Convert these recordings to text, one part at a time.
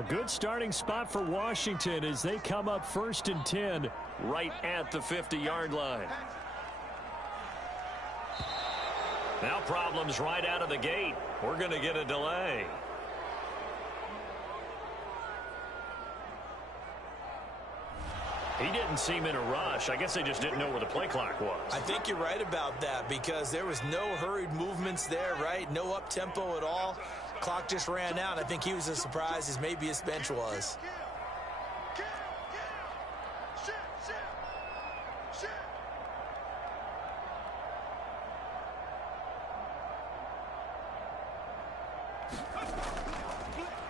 A good starting spot for Washington as they come up 1st and 10 right at the 50-yard line. Now problems right out of the gate. We're going to get a delay. He didn't seem in a rush. I guess they just didn't know where the play clock was. I think you're right about that because there was no hurried movements there, right? No up-tempo at all. Clock just ran out. I think he was as surprised as maybe his bench was.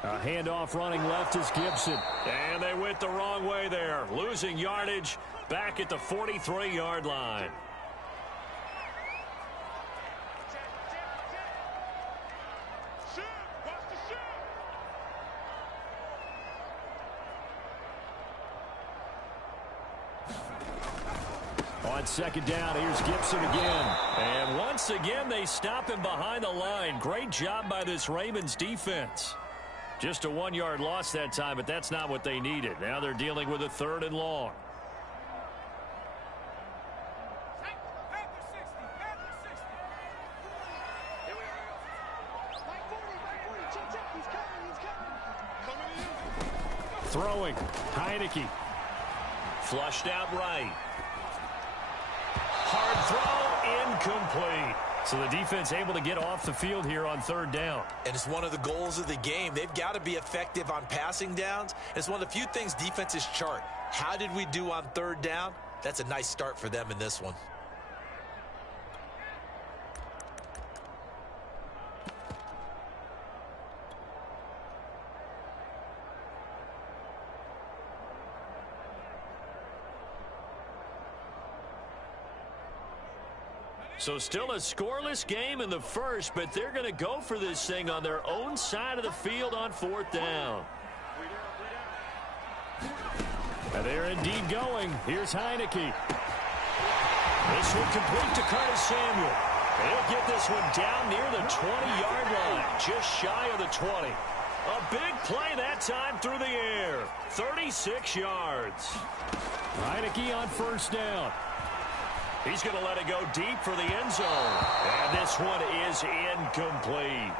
A handoff running left is Gibson. And they went the wrong way there. Losing yardage back at the 43-yard line. On 2nd down, here's Gibson again. And once again, they stop him behind the line. Great job by this Ravens defense. Just a 1-yard loss that time, but that's not what they needed. Now they're dealing with a 3rd and long. Throwing, Heineke. Flushed out right. Hard throw, incomplete. So the defense able to get off the field here on 3rd down. And it's one of the goals of the game. They've got to be effective on passing downs. It's one of the few things defenses chart. How did we do on 3rd down? That's a nice start for them in this one. So still a scoreless game in the first, but they're going to go for this thing on their own side of the field on 4th down. And they're indeed going. Here's Heineke. This one complete to Curtis Samuel. He'll get this one down near the 20-yard line, just shy of the 20. A big play that time through the air. 36 yards. Heineke on 1st down. He's going to let it go deep for the end zone. And this one is incomplete.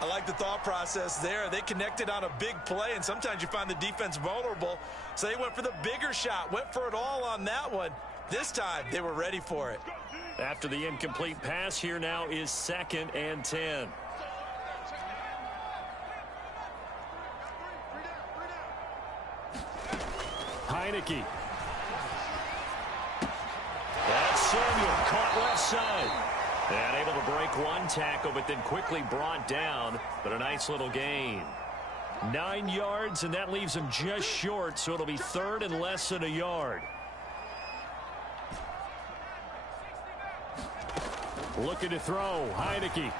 I like the thought process there. They connected on a big play, and sometimes you find the defense vulnerable. So they went for the bigger shot, went for it all on that one. This time, they were ready for it. After the incomplete pass, here now is 2nd and 10. Heineke. That's Samuel, caught left side. And able to break one tackle, but then quickly brought down. But a nice little gain. 9 yards, and that leaves him just short, so it'll be 3rd and less than a yard. Looking to throw, Heineke. And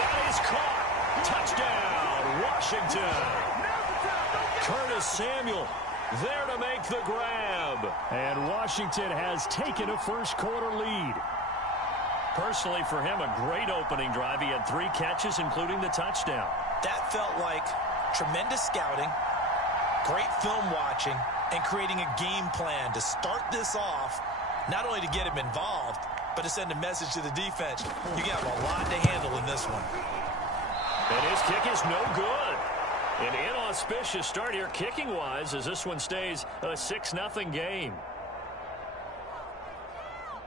that is caught. Touchdown, Washington. Curtis Samuel there to make the grab. And Washington has taken a first-quarter lead. Personally, for him, a great opening drive. He had 3 catches, including the touchdown. That felt like tremendous scouting, great film watching, and creating a game plan to start this off, not only to get him involved, but to send a message to the defense. You have a lot to handle in this one. And his kick is no good. An inauspicious start here kicking-wise as this one stays a 6-0 game.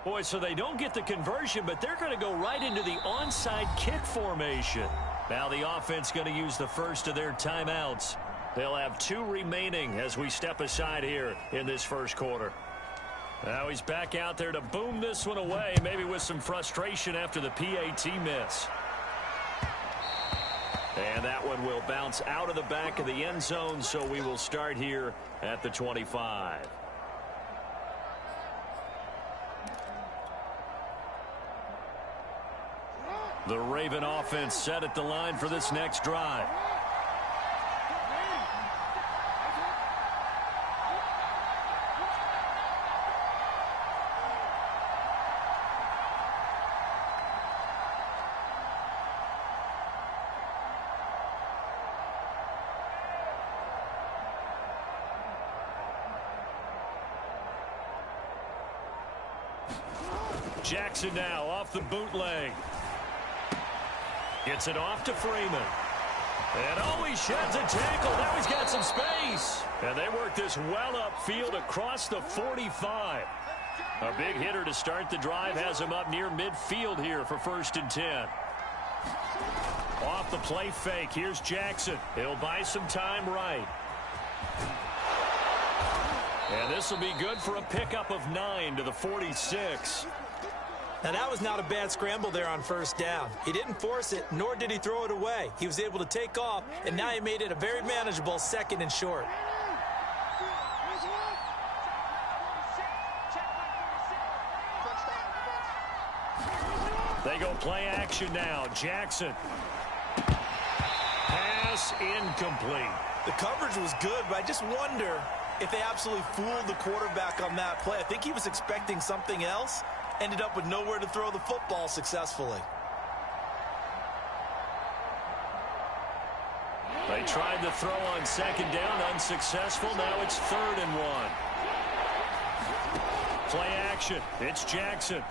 Boy, so they don't get the conversion, but they're going to go right into the onside kick formation. Now the offense going to use the first of their timeouts. They'll have 2 remaining as we step aside here in this first quarter. Now he's back out there to boom this one away, maybe with some frustration after the PAT miss. And that one will bounce out of the back of the end zone, so we will start here at the 25. The Raven offense set at the line for this next drive. Jackson now off the bootleg. Gets it off to Freeman. And oh, he sheds a tackle. Now he's got some space. And they work this well upfield across the 45. A big hitter to start the drive has him up near midfield here for 1st and 10. Off the play fake. Here's Jackson. He'll buy some time right. And this will be good for a pickup of 9 to the 46. Now, that was not a bad scramble there on 1st down. He didn't force it, nor did he throw it away. He was able to take off, and now he made it a very manageable 2nd and short. They go play action now. Jackson. Pass incomplete. The coverage was good, but I just wonder if they absolutely fooled the quarterback on that play. I think he was expecting something else. Ended up with nowhere to throw the football successfully. They tried the throw on 2nd down, unsuccessful. Now it's 3rd and 1. Play action. It's Jackson.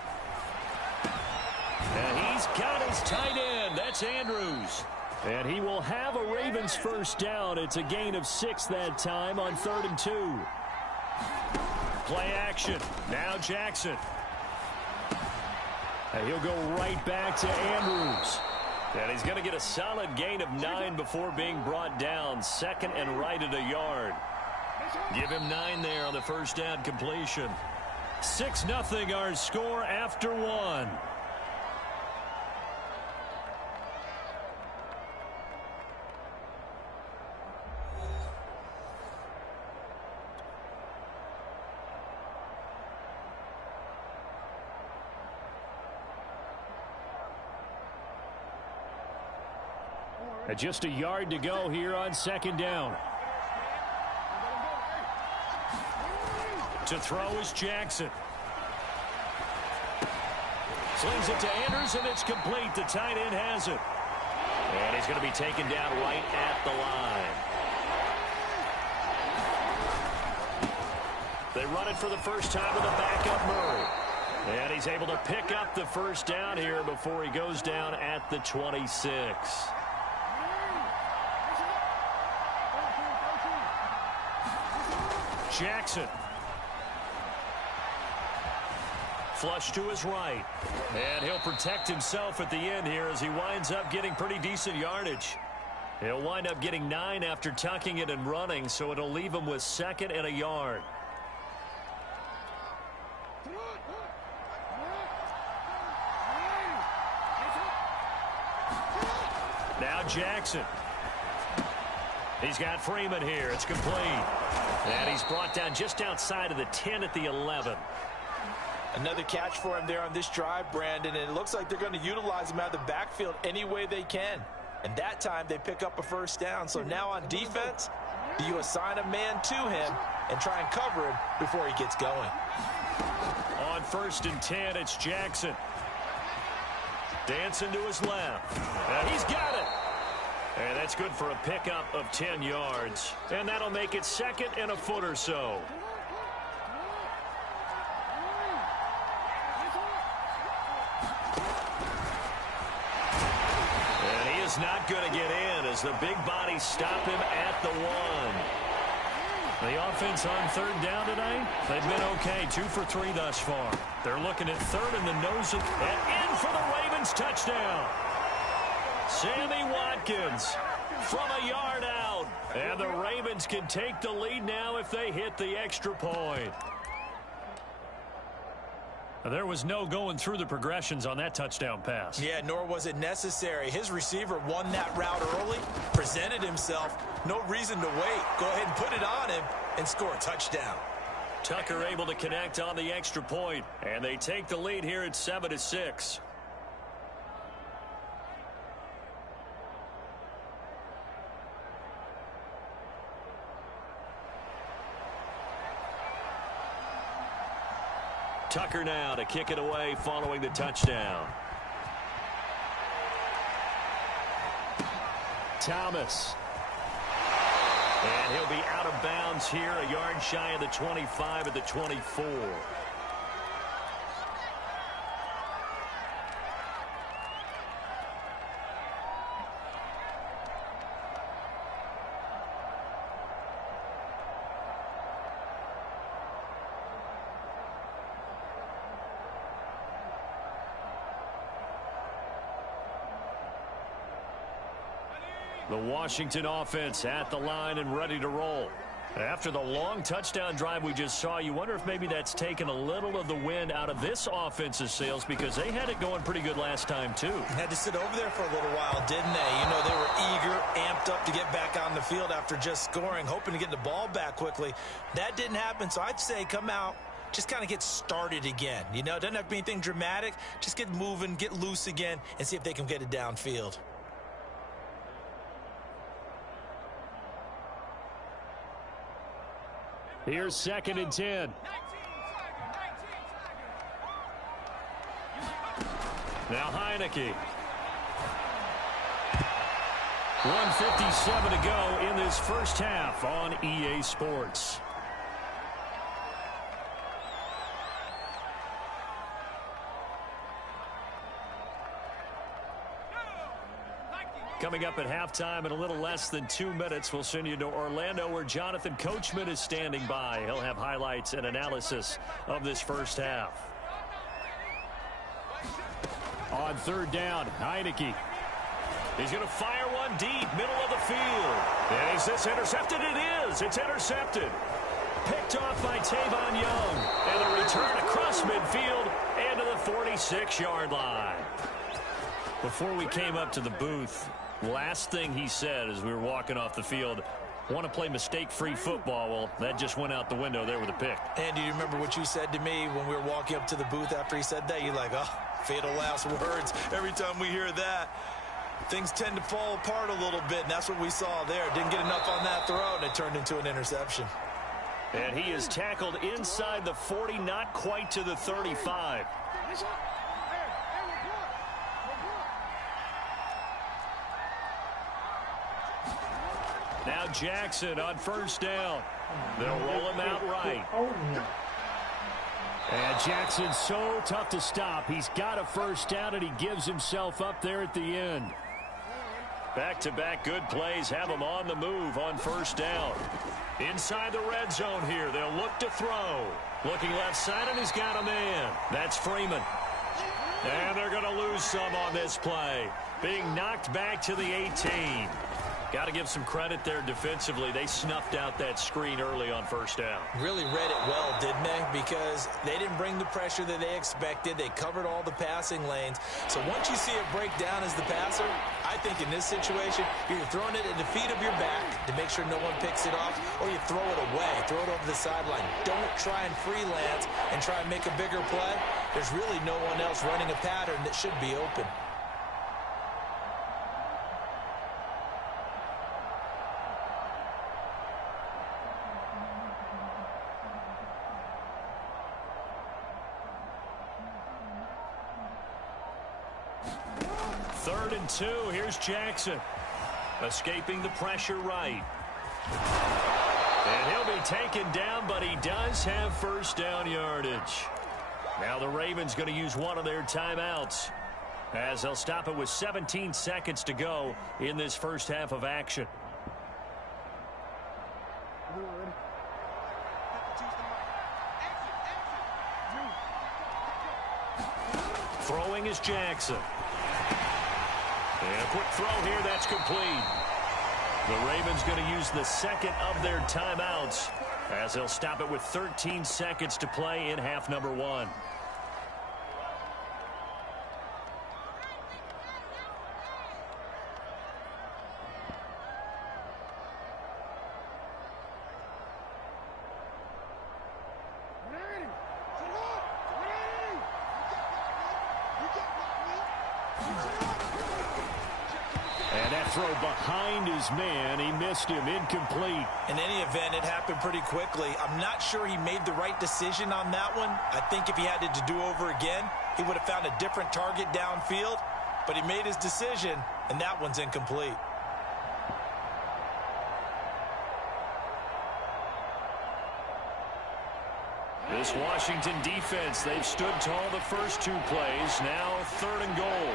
And he's got his tight end. That's Andrews. And he will have a Ravens 1st down. It's a gain of 6 that time on 3rd and 2. Play action. Now Jackson. And he'll go right back to Andrews. And he's going to get a solid gain of 9 before being brought down. 2nd and right at a yard. Give him 9 there on the 1st down completion. 6-0 our score after 1. Just a yard to go here on 2nd down. To throw is Jackson. Slings it to Anders, and it's complete. The tight end has it. And he's going to be taken down right at the line. They run it for the first time with a backup Murray. And he's able to pick up the 1st down here before he goes down at the 26. Jackson. Flush to his right. And he'll protect himself at the end here as he winds up getting pretty decent yardage. He'll wind up getting 9 after tucking it and running, so it'll leave him with 2nd and a yard. Now Jackson. He's got Freeman here. It's complete. And he's brought down just outside of the 10 at the 11. Another catch for him there on this drive, Brandon, and it looks like they're going to utilize him out of the backfield any way they can. And that time they pick up a 1st down. So now on defense, do you assign a man to him and try and cover him before he gets going? On 1st and 10, it's Jackson. Dancing to his left. And he's got it. And that's good for a pickup of 10 yards. And that'll make it 2nd and a foot or so. And he is not going to get in as the big bodies stop him at the 1. The offense on 3rd down tonight, they've been okay. 2 for 3 thus far. They're looking at 3rd in the nose and in for the Ravens touchdown. Sammy Watkins from a yard out. And the Ravens can take the lead now if they hit the extra point. There was no going through the progressions on that touchdown pass. Yeah, nor was it necessary. His receiver won that route early, presented himself. No reason to wait. Go ahead and put it on him and score a touchdown. Tucker able to connect on the extra point, and they take the lead here at 7-6. Tucker now to kick it away following the touchdown. Thomas. And he'll be out of bounds here, a yard shy of the 25 at the 24. The Washington offense at the line and ready to roll. After the long touchdown drive we just saw, you wonder if maybe that's taken a little of the wind out of this offense's sails, because they had it going pretty good last time too. Had to sit over there for a little while, didn't they? You know, they were eager, amped up to get back on the field after just scoring, hoping to get the ball back quickly. That didn't happen, so I'd say come out, just kind of get started again. You know, it doesn't have to be anything dramatic. Just get moving, get loose again, and see if they can get it downfield. Here's 2nd and 10. Now Heineke. 1:57 to go in this first half on EA Sports. Coming up at halftime in a little less than 2 minutes, we'll send you to Orlando, where Jonathan Coachman is standing by. He'll have highlights and analysis of this first half. On 3rd down, Heineke. He's going to fire one deep, middle of the field. And is this intercepted? It is. It's intercepted. Picked off by Tavon Young. And the return across midfield and to the 46-yard line. Before we came up to the booth, last thing he said as we were walking off the field, want to play mistake-free football. Well, that just went out the window there with a pick. And do you remember what you said to me when we were walking up to the booth after he said that? You're like, oh, fatal last words. Every time we hear that, things tend to fall apart a little bit, and that's what we saw there. Didn't get enough on that throw, and it turned into an interception. And he is tackled inside the 40, not quite to the 35. Now Jackson on 1st down. They'll roll him out right. And Jackson's so tough to stop. He's got a 1st down, and he gives himself up there at the end. Back-to-back good plays have him on the move on 1st down. Inside the red zone here. They'll look to throw. Looking left side, and he's got a man. That's Freeman. And they're going to lose some on this play. Being knocked back to the 18. Got to give some credit there defensively. They snuffed out that screen early on 1st down. Really read it well, didn't they? Because they didn't bring the pressure that they expected. They covered all the passing lanes. So once you see it break down as the passer, I think in this situation, you're throwing it at the feet of your back to make sure no one picks it off, or you throw it away, throw it over the sideline. Don't try and freelance and try and make a bigger play. There's really no one else running a pattern that should be open. Third and 2. Here's Jackson. Escaping the pressure right. And he'll be taken down, but he does have 1st down yardage. Now the Ravens going to use one of their timeouts, as they'll stop it with 17 seconds to go in this first half of action. Throwing is Jackson. And a quick throw here, that's complete. The Ravens going to use the 2nd of their timeouts, as they'll stop it with 13 seconds to play in half number 1. Throw behind his man. He missed him. Incomplete. In any event, it happened pretty quickly. I'm not sure he made the right decision on that one. I think if he had it to do over again, he would have found a different target downfield. But he made his decision, and that one's incomplete. This Washington defense, they've stood tall the first 2 plays. Now 3rd and goal.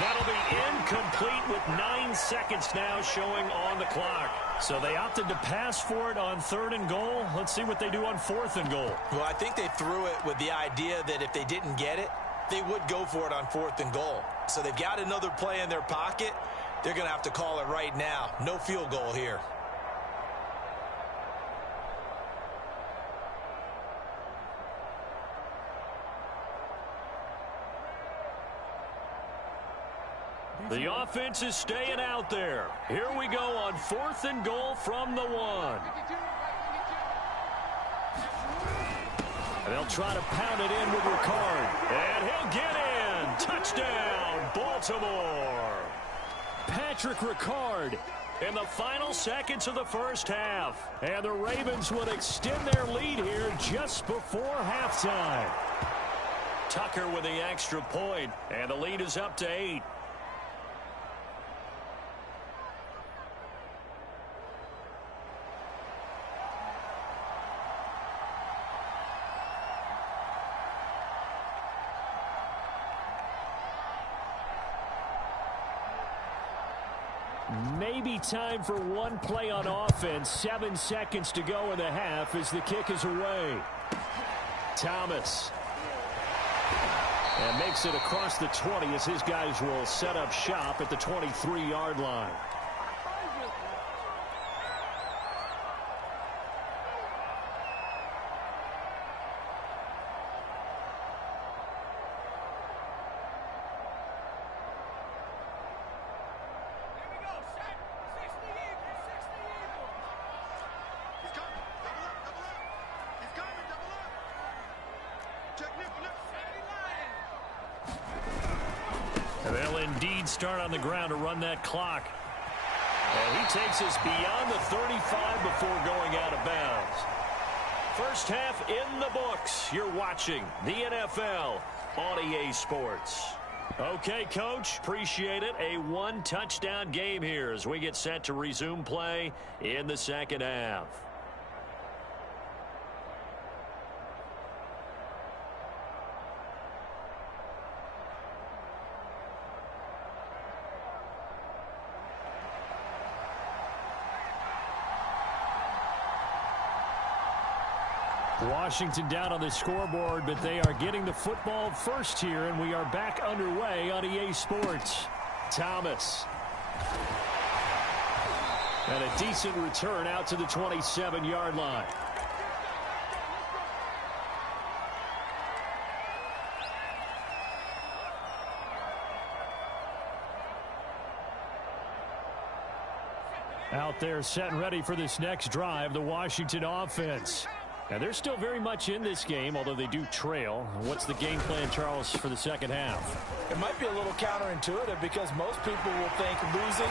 That'll be incomplete with 9 seconds now showing on the clock. So they opted to pass for it on 3rd and goal. Let's see what they do on 4th and goal. Well, I think they threw it with the idea that if they didn't get it, they would go for it on 4th and goal. So they've got another play in their pocket. They're going to have to call it right now. No field goal here. The offense is staying out there. Here we go on 4th and goal from the 1. They'll try to pound it in with Ricard. And he'll get in. Touchdown, Baltimore. Patrick Ricard in the final seconds of the first half. And the Ravens would extend their lead here just before halftime. Tucker with the extra point, and the lead is up to 8. Maybe time for one play on offense. 7 seconds to go in the half as the kick is away. Thomas. And makes it across the 20 as his guys will set up shop at the 23-yard line. They'll indeed start on the ground to run that clock. And he takes us beyond the 35 before going out of bounds. First half in the books. You're watching the NFL on EA Sports. Okay, Coach, appreciate it. A one-touchdown game here as we get set to resume play in the second half. Washington down on the scoreboard, but they are getting the football first here, and we are back underway on EA Sports. Thomas. And a decent return out to the 27-yard line. Out there set and ready for this next drive, the Washington offense. And they're still very much in this game, although they do trail. What's the game plan, Charles, for the second half? It might be a little counterintuitive because most people will think losing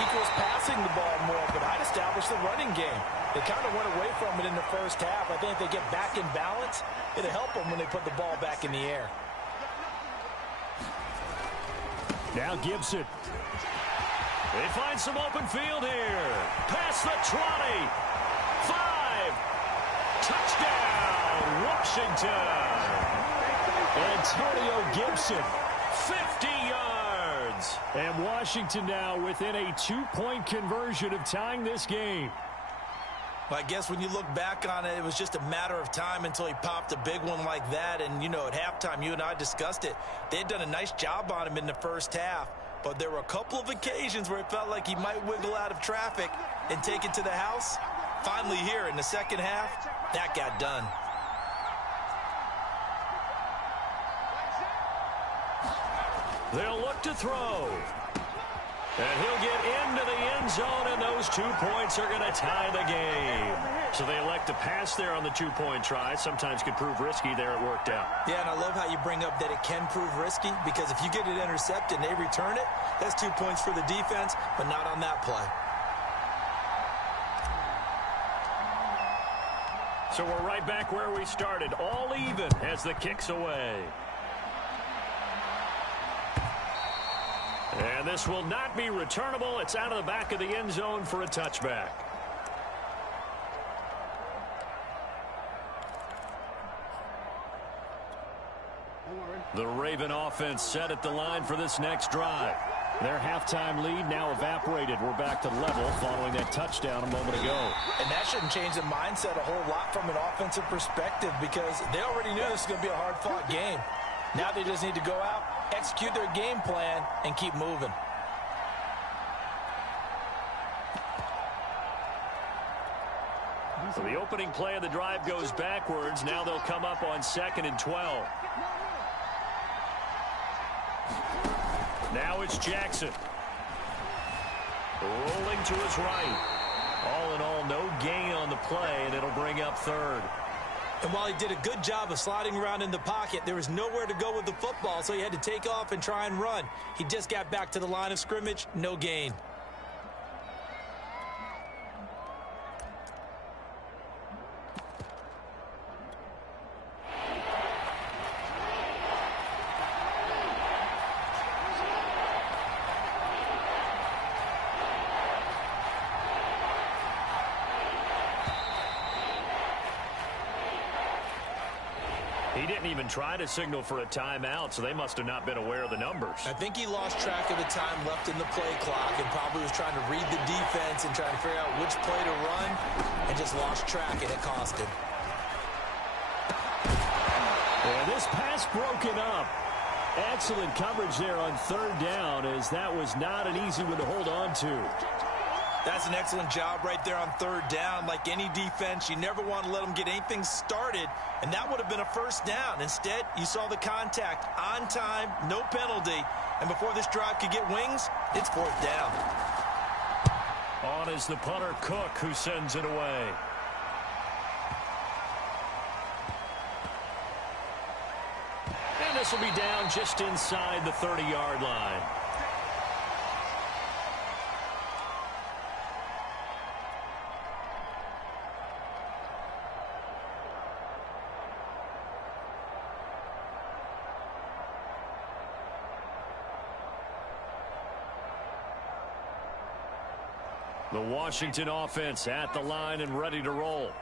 equals passing the ball more, but I'd establish the running game. They kind of went away from it in the first half. I think if they get back in balance, it'll help them when they put the ball back in the air. Now Gibson. They find some open field here. Past the 20. 5. Touchdown, Washington. Antonio Gibson, 50 yards. And Washington now within a 2-point conversion of tying this game. Well, I guess when you look back on it, it was just a matter of time until he popped a big one like that. And, you know, at halftime, you and I discussed it. They had done a nice job on him in the first half. But there were a couple of occasions where it felt like he might wiggle out of traffic and take it to the house. Finally here in the second half, that got done. They'll look to throw. And he'll get into the end zone, and those 2 points are going to tie the game. So they elect to pass there on the 2-point try. Sometimes could prove risky there. It worked out. Yeah, and I love how you bring up that it can prove risky because if you get it intercepted and they return it, that's 2 points for the defense, but not on that play. So we're right back where we started, all even as the kick's away. And this will not be returnable. It's out of the back of the end zone for a touchback. The Raven offense set at the line for this next drive. Their halftime lead now evaporated. We're back to level following that touchdown a moment ago. And that shouldn't change the mindset a whole lot from an offensive perspective because they already knew this was going to be a hard-fought game. Now they just need to go out, execute their game plan, and keep moving. So the opening play of the drive goes backwards. Now they'll come up on 2nd and 12. Now it's Jackson. Rolling to his right. All in all, no gain on the play, and it'll bring up 3rd. And while he did a good job of sliding around in the pocket, there was nowhere to go with the football, so he had to take off and try and run. He just got back to the line of scrimmage, no gain. He didn't even try to signal for a timeout, so they must have not been aware of the numbers. I think he lost track of the time left in the play clock and probably was trying to read the defense and trying to figure out which play to run and just lost track, and it cost him. And this pass broken up. Excellent coverage there on 3rd down, as that was not an easy one to hold on to. That's an excellent job right there on 3rd down. Like any defense, you never want to let them get anything started, and that would have been a 1st down. Instead, you saw the contact on time, no penalty, and before this drive could get wings, it's 4th down. On is the punter, Cook, who sends it away. And this will be down just inside the 30-yard line. The Washington offense at the line and ready to roll.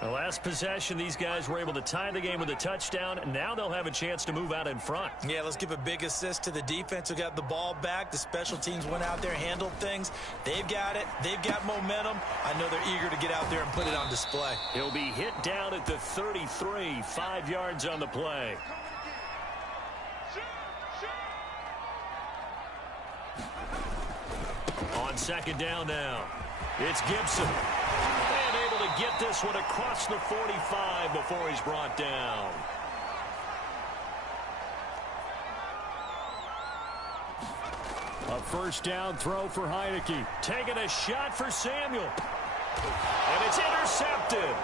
The last possession, these guys were able to tie the game with a touchdown. Now they'll have a chance to move out in front. Yeah, let's give a big assist to the defense who got the ball back. The special teams went out there, handled things. They've got it. They've got momentum. I know they're eager to get out there and put it on display. He'll be hit down at the 33, 5 yards on the play. On 2nd down now, it's Gibson. And able to get this one across the 45 before he's brought down. A 1st down throw for Heineke. Taking a shot for Samuel. And it's intercepted.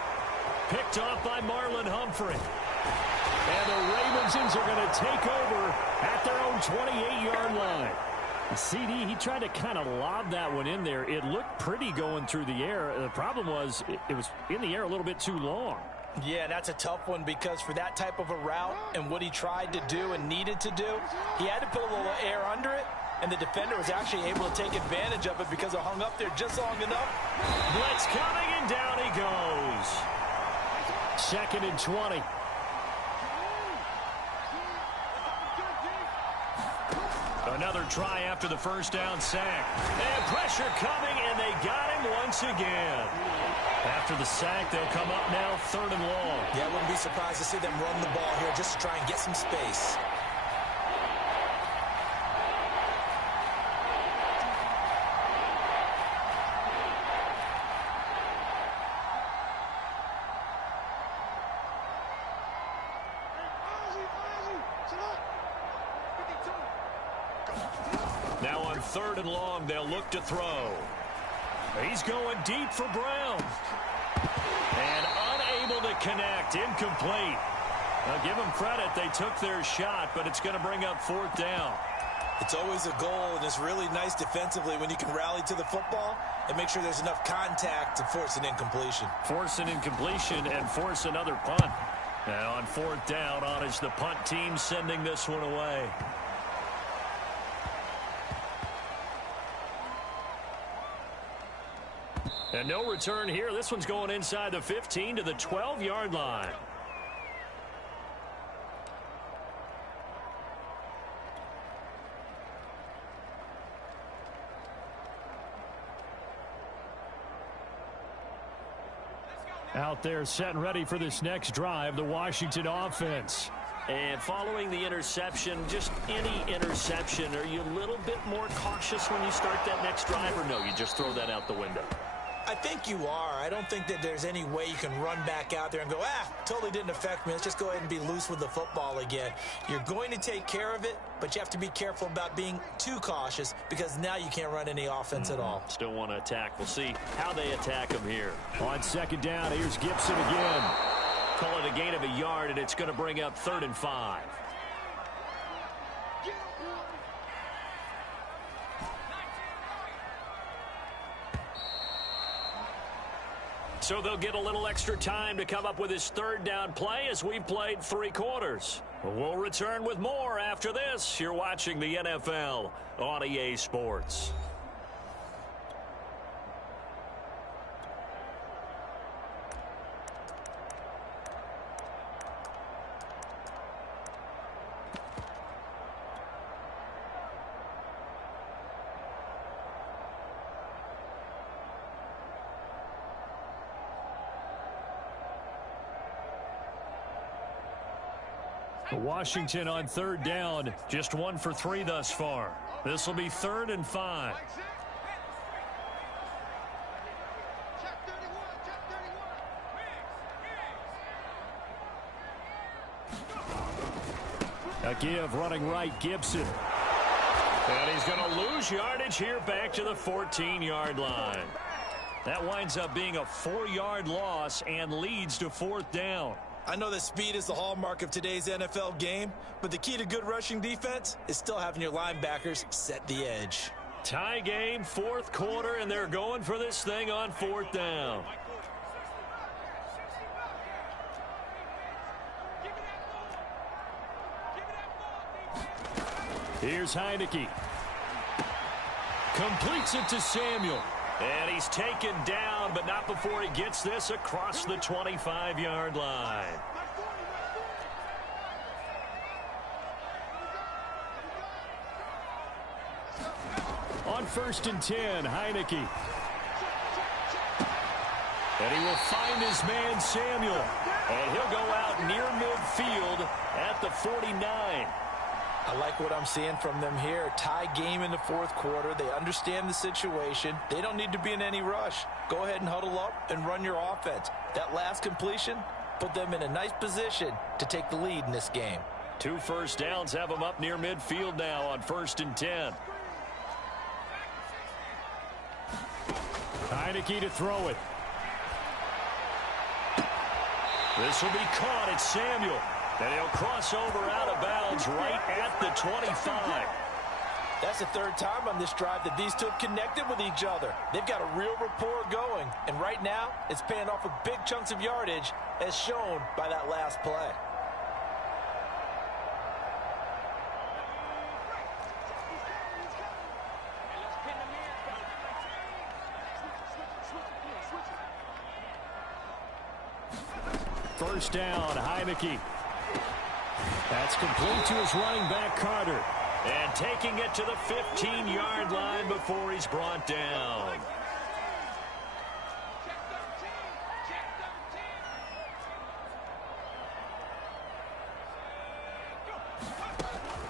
Picked off by Marlon Humphrey. And the Ravensons are going to take over at their own 28-yard line. CD, he tried to kind of lob that one in there. It looked pretty going through the air. The problem was it was in the air a little bit too long. Yeah, that's a tough one because for that type of a route and what he tried to do and needed to do, he had to put a little air under it, and the defender was actually able to take advantage of it because it hung up there just long enough. Blitz coming, and down he goes. 2nd and 20. Another try after the 1st down sack. And pressure coming, and they got him once again. After the sack, they'll come up now 3rd and long. Yeah, I wouldn't be surprised to see them run the ball here just to try and get some space. Now on 3rd and long, they'll look to throw. He's going deep for Brown. And unable to connect. Incomplete. Now, give them credit. They took their shot, but it's going to bring up 4th down. It's always a goal, and it's really nice defensively when you can rally to the football and make sure there's enough contact to force an incompletion. Force an incompletion and force another punt. And on 4th down, on is the punt team sending this one away. And no return here. This one's going inside the 15 to the 12-yard line. Out there set and ready for this next drive, the Washington offense. And following the interception, just any interception, are you a little bit more cautious when you start that next drive, or no, you just throw that out the window? I think you are. I don't think that there's any way you can run back out there and go, totally didn't affect me. Let's just go ahead and be loose with the football again. You're going to take care of it, but you have to be careful about being too cautious because now you can't run any offense at all. Still want to attack. We'll see how they attack him here. On second down, here's Gibson again. Call it a gain of a yard, and it's going to bring up 3rd and 5. So they'll get a little extra time to come up with his 3rd down play as we've played 3 quarters. We'll return with more after this. You're watching the NFL on EA Sports. Washington on 3rd down, just 1 for 3 thus far. This will be 3rd and 5. A give running right, Gibson. And he's going to lose yardage here back to the 14-yard line. That winds up being a 4-yard loss and leads to 4th down. I know that speed is the hallmark of today's NFL game, but the key to good rushing defense is still having your linebackers set the edge. Tie game, 4th quarter, and they're going for this thing on 4th down. Here's Heineke. Completes it to Samuel. And he's taken down, but not before he gets this across the 25-yard line. On 1st and 10, Heineke. And he will find his man, Samuel. And he'll go out near midfield at the 49. I like what I'm seeing from them here. Tie game in the 4th quarter. They understand the situation. They don't need to be in any rush. Go ahead and huddle up and run your offense. That last completion put them in a nice position to take the lead in this game. 2 first downs have them up near midfield now on 1st and 10. Heineke to throw it. This will be caught. It's Samuel. And he'll cross over out of bounds right at the 25. That's the 3rd time on this drive that these two have connected with each other. They've got a real rapport going. And right now, it's paying off with big chunks of yardage, as shown by that last play. First down, Heineke. That's complete to his running back, Carter. And taking it to the 15-yard line before he's brought down.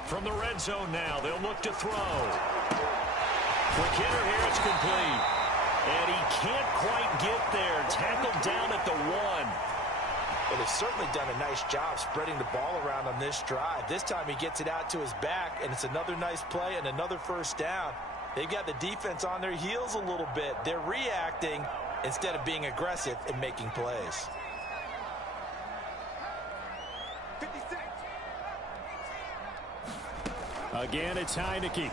From the red zone now, they'll look to throw. Quick hitter here, it's complete. And he can't quite get there. Tackled down at the 1. But they've certainly done a nice job spreading the ball around on this drive. This time he gets it out to his back, and it's another nice play and another first down. They've got the defense on their heels a little bit. They're reacting instead of being aggressive and making plays. 56. Again, it's Heineke.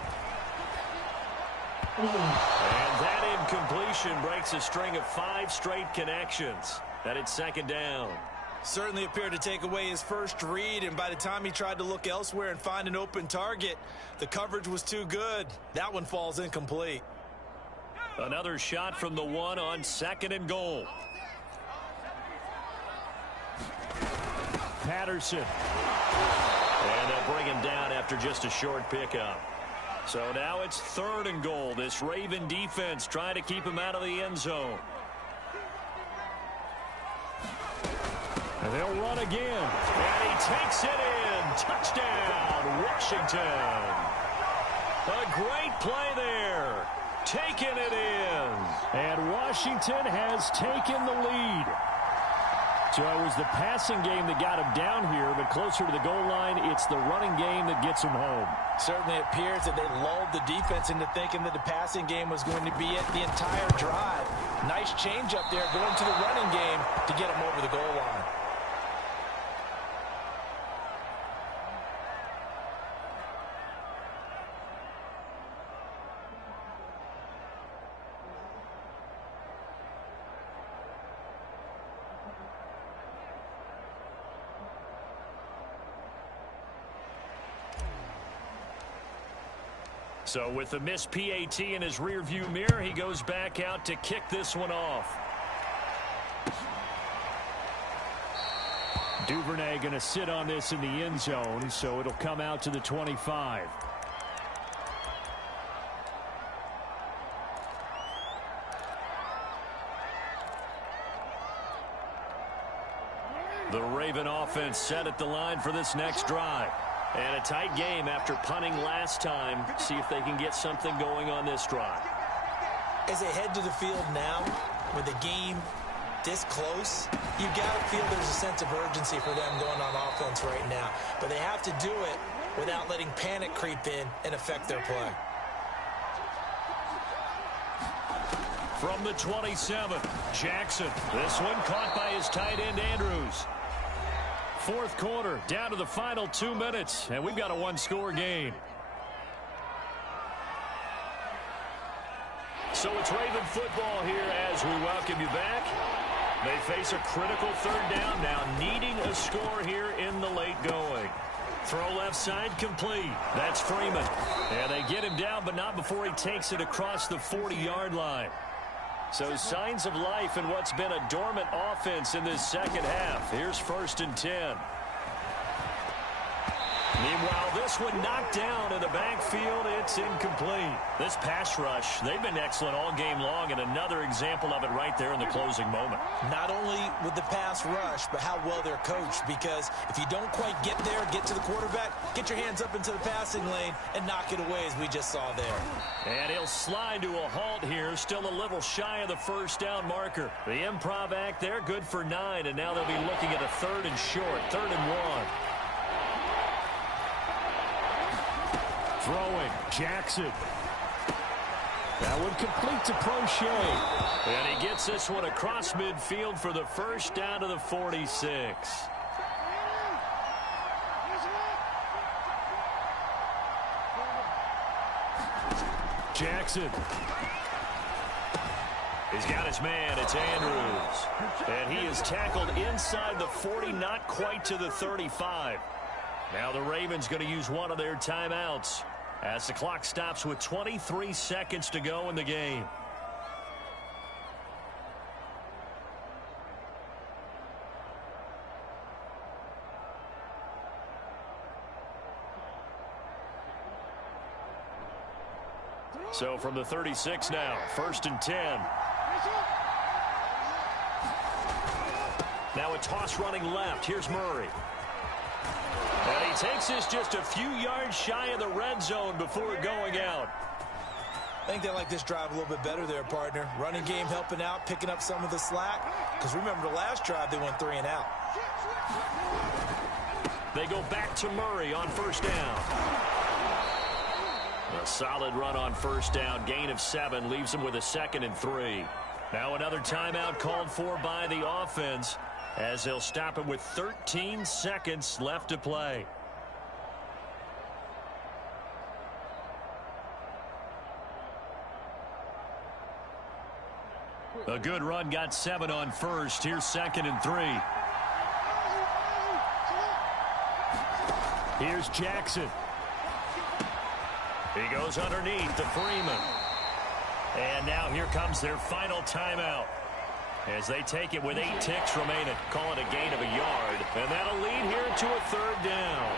And that incompletion breaks a string of 5 straight connections. And it's 2nd down. Certainly appeared to take away his first read, and by the time he tried to look elsewhere and find an open target, the coverage was too good. That one falls incomplete. Another shot from the 1 on 2nd and goal. Patterson. And they'll bring him down after just a short pickup. So now it's 3rd and goal. This Raven defense trying to keep him out of the end zone. They'll run again. And he takes it in. Touchdown, Washington. A great play there. Taking it in. And Washington has taken the lead. So it was the passing game that got him down here, but closer to the goal line, it's the running game that gets him home. Certainly appears that they lulled the defense into thinking that the passing game was going to be it the entire drive. Nice change up there going to the running game to get him over the goal line. So with the missed PAT in his rearview mirror, he goes back out to kick this one off. Duvernay going to sit on this in the end zone, so it'll come out to the 25. The Raven offense set at the line for this next drive. And a tight game after punting last time. See if they can get something going on this drive. As they head to the field now, with the game this close, you got to feel there's a sense of urgency for them going on offense right now. But they have to do it without letting panic creep in and affect their play. From the 27, Jackson. This one caught by his tight end, Andrews. Fourth quarter, down to the final 2 minutes, and we've got a one-score game. So it's Raven football here as we welcome you back. They face a critical third down now, needing a score here in the late going. Throw left side complete. That's Freeman. And they get him down, but not before he takes it across the 40-yard line. So signs of life in what's been a dormant offense in this second half. Here's 1st and 10. Meanwhile, this one knocked down in the backfield. It's incomplete. This pass rush, they've been excellent all game long, and another example of it right there in the closing moment. Not only with the pass rush, but how well they're coached, because if you don't quite get there, get to the quarterback, get your hands up into the passing lane and knock it away as we just saw there. And he'll slide to a halt here, still a little shy of the first down marker. The improv act there, good for 9, and now they'll be looking at a 3rd and short, 3rd and 1. Throwing, Jackson. That one complete to Prochet. And he gets this one across midfield for the first down to the 46. Jackson. He's got his man. It's Andrews. And he is tackled inside the 40, not quite to the 35. Now the Ravens going to use one of their timeouts as the clock stops with 23 seconds to go in the game. So from the 36 now, 1st and 10. Now a toss running left. Here's Murray. And he takes this just a few yards shy of the red zone before going out. I think they like this drive a little bit better there, partner. Running game helping out, picking up some of the slack. Because remember the last drive, they went 3 and out. They go back to Murray on 1st down. A solid run on 1st down. Gain of 7 leaves him with a 2nd and 3. Now another timeout called for by the offense, as they'll stop it with 13 seconds left to play. A good run, got 7 on 1st. Here's 2nd and 3. Here's Jackson. He goes underneath to Freeman. And now here comes their final timeout, as they take it with 8 ticks remaining. Call it a gain of a yard, and that'll lead here to a 3rd down.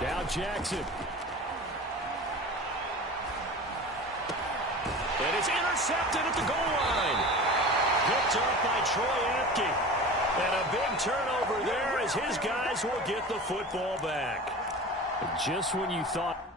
Now Jackson. And it's intercepted at the goal line. picked off by Troy Apke. And a big turnover there as his guys will get the football back. Just when you thought...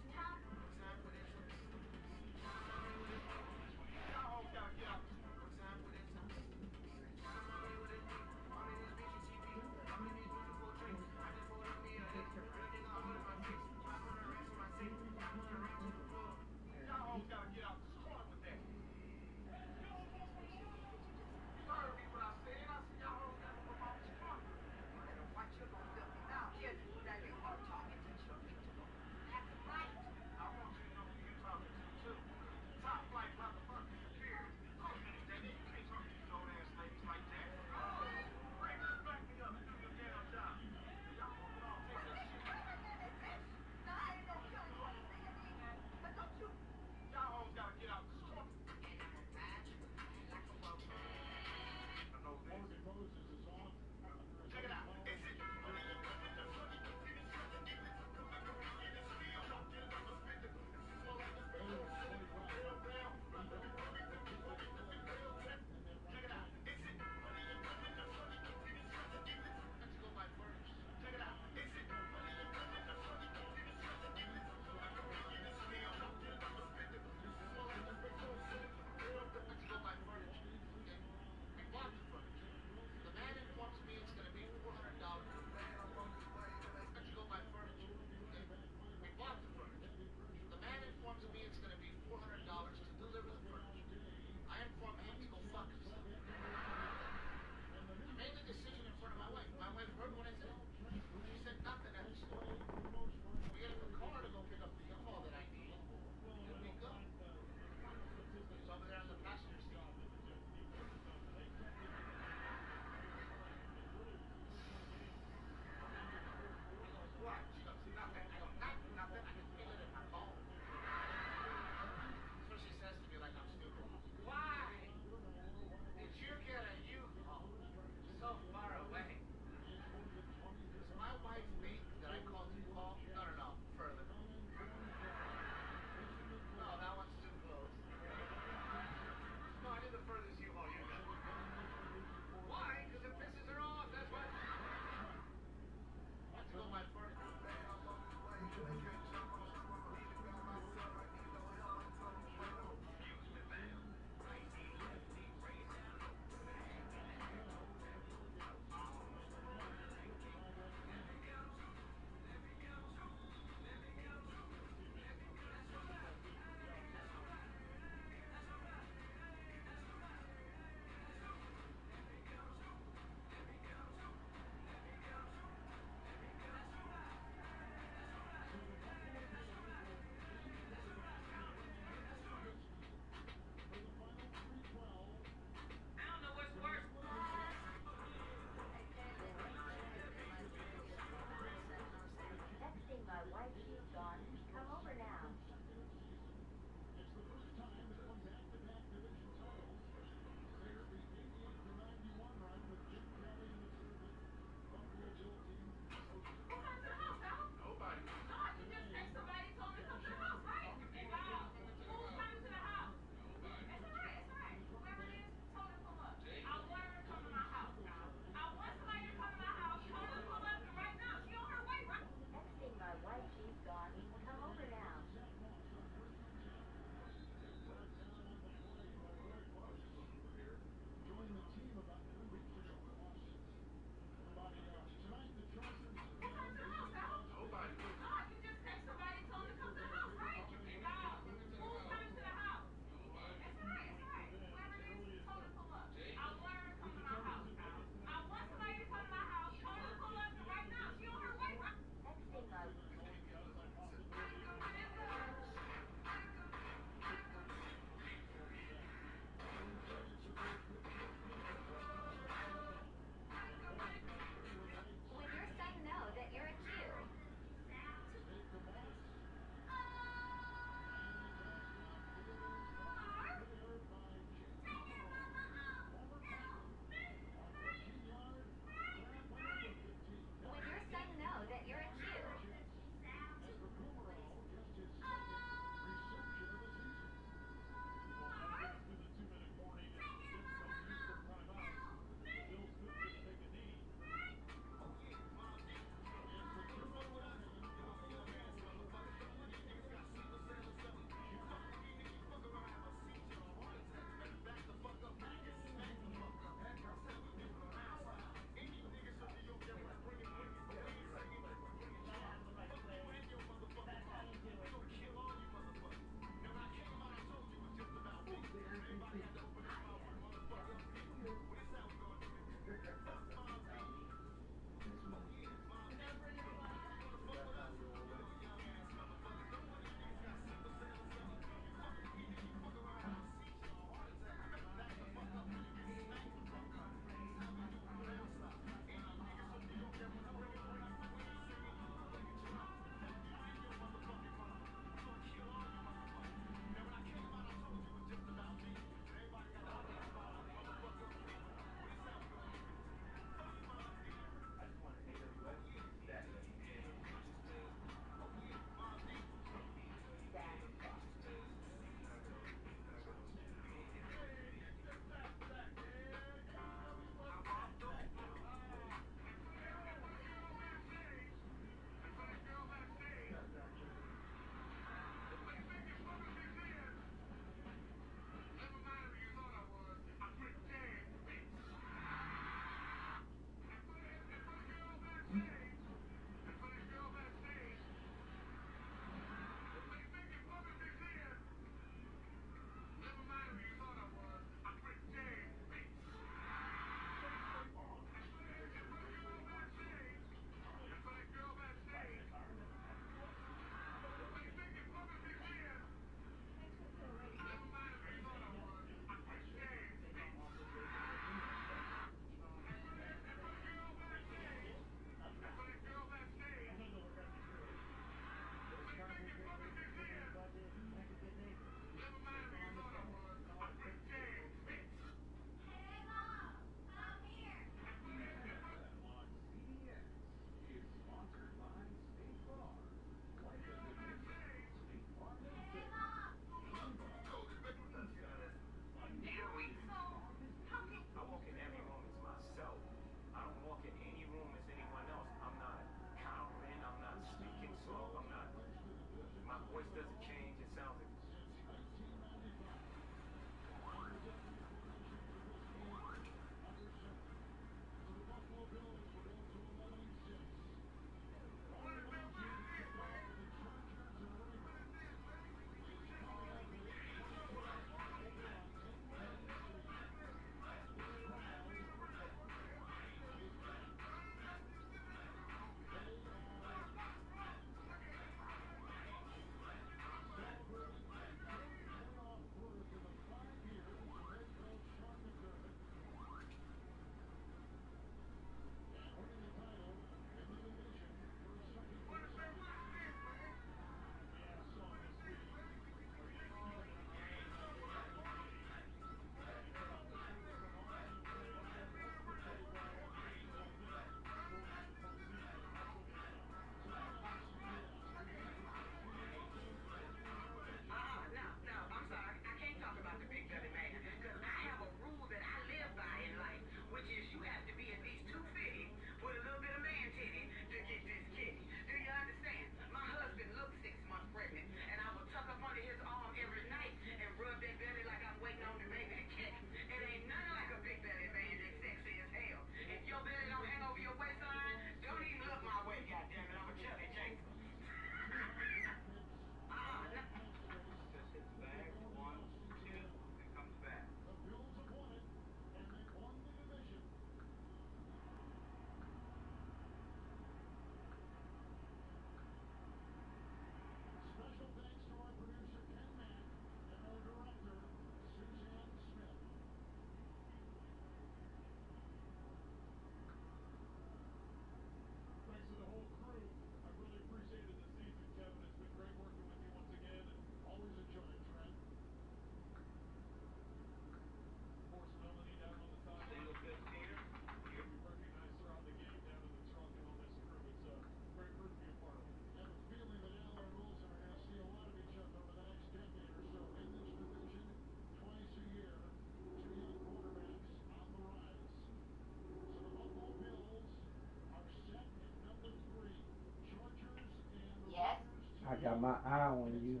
got my eye on you.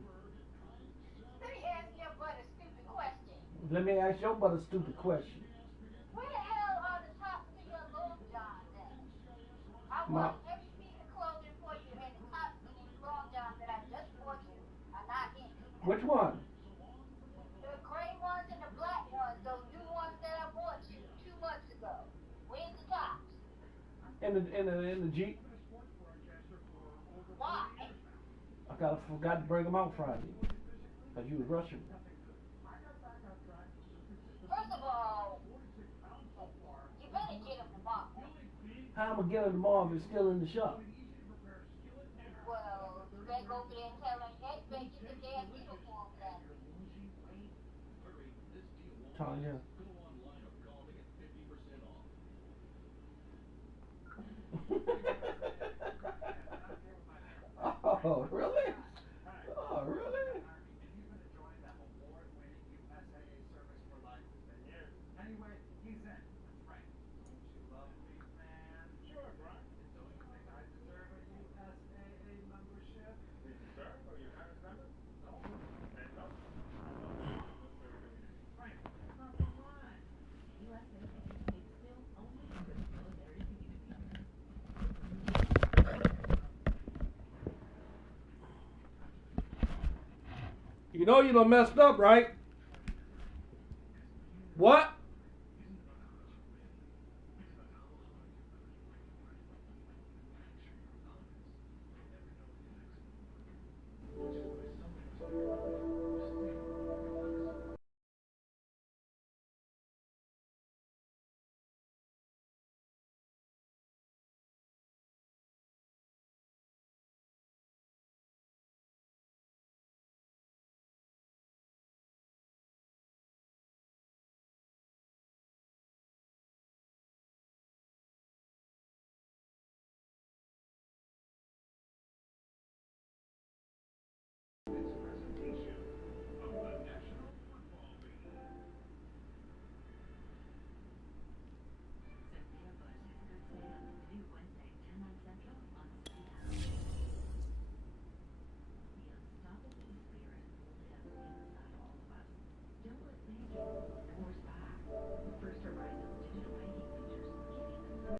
Let me ask your butt a stupid question. Let me ask your butt a stupid question. Where the hell are the tops to your long johns at? I want every piece of clothing for you, and the tops to these long johns that I just bought you are not in it. Which one? The gray ones and the black ones, those new ones that I bought you 2 months ago. Where's the tops? In the Jeep. Why? I forgot to bring them out Friday. Cause you was rushing. First of all, you better get them tomorrow. How I'm gonna get them tomorrow if it's still in the shop? Well, you better go over there and tell them, hey, better get the damn uniforms out. Tanya. Oh, really? Oh, really? Anyway, he's in. That's right. Don't you love me, man? Sure, Brian. Don't you think I deserve a USAA membership? You deserve? Are you a parents member? No. And no. Frank, it's not the line. USAA pays still only for the military community. You know you done messed up, right? What?